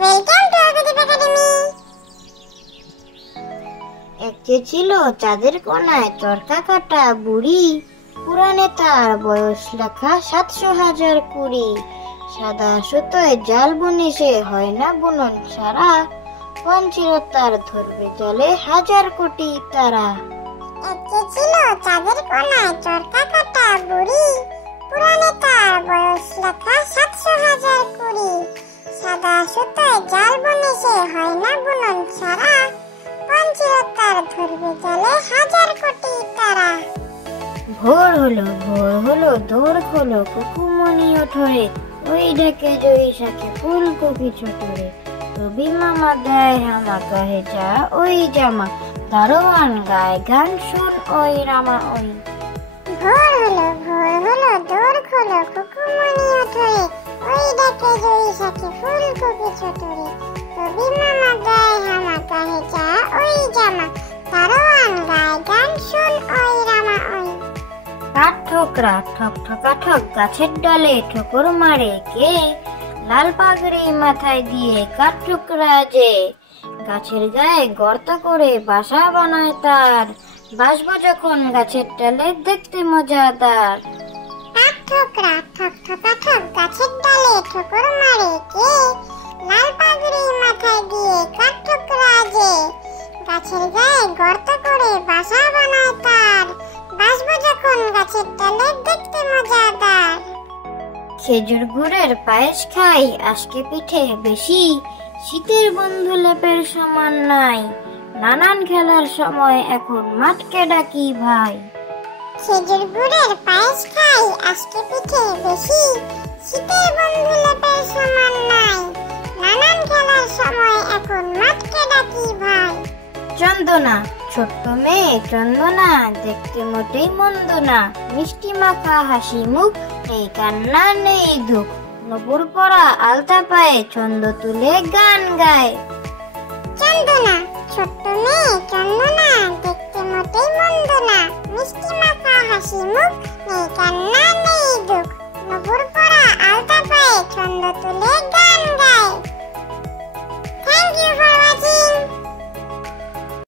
Welcome to Arkadeep academy. একে ছিল চাঁদের কোনায় চরকা কাটা বুড়ি, পুরাণে তার বয়স লেখা ৭০০,০২০। সাদা সুতোয় জাল বুনে সে হয় না বুনন সারা, পঞ্চিরতার ধরবে জলে ১,০০০,০০,০০০ তারা। একে ছিল চাঁদের কোনায় চরকা কাটা বুড়ি, পুরাণে তার বয়স লেখা ৭০০,০২০। সাদা সুতোয় জাল বুনে সে হয় না বুনন সারা, পঞ্চিরতার ধরবে জলে ১,০০০,০০,০০০ তারা। ভোর হলো দৌড় খোলো কুকুমনি ওঠরে, ওই ডেকে জয়ী শাকে ফুলকপি ছোটরে। রবি মামা দেয় হামা কাহে চা ওই জামা, দারোয়ান গায় গান শুন ওই রামা ওই। ভোর হলো দৌড় খোলো কুকুমনি ওঠরে, ওই ডেকে জয়ী শাকে ফুলকপি ছোটরে। রবি মামা দেয় হামা কাহে চা ওই জামা, দারোয়ান গায় গান শুন ওই রামা ওই। কাঠ ঠোকরা ঠক ঠকা ঠক গাছের ডালে ঠোকর মারে কে, লাল পাগড়ি মাথায় দিয়ে কাঠ ঠোকরা যে। গাছের গায়ে গর্ত করে বাসা বানায় তার, বাসবো যখন গাছের ডালে দেখতে মজাদার। কাঠ ঠোকরা ঠক ঠকা ঠক গাছের ডালে ঠোকর মারে কে, লাল পাগড়ি মাথায় দিয়ে কাঠ ঠোকরা যে। গাছের গায়ে গর্ত করে বাসা বানায় তার, বাসবো যখন গাছের ডালে দেখতে মজাদার। খেজুর গুড়ের পায়েস খাই আজকে পিঠে বেশি, শীতের বন্ধু লেপের সমান নাই, নানান খেলার সময় এখন মাঠকে ডাকি ভাই। খেজুর গুড়ের পায়েস খাই আজকে পিঠে বেশি, শীতের বন্ধু লেপের সমান নাই, নানান খেলার সময় এখন মাঠকে ডাকি ভাই। চন্দনা ছোট্ট মেয়ে চন্দনা, দেখতে মোটেই মন্দ না, মিষ্টি মাখা হাসি মুখ, নেই কান্না নেই দুঃখ, নপুর পরা আলতা পায়ে ছন্দ তুলে গান গায়। চন্দনা ছোট্ট মেয়ে চন্দনা, দেখতে মোটেই মন্দ না, মিষ্টি মাখা হাসি মুখ, নেই কান্না নেই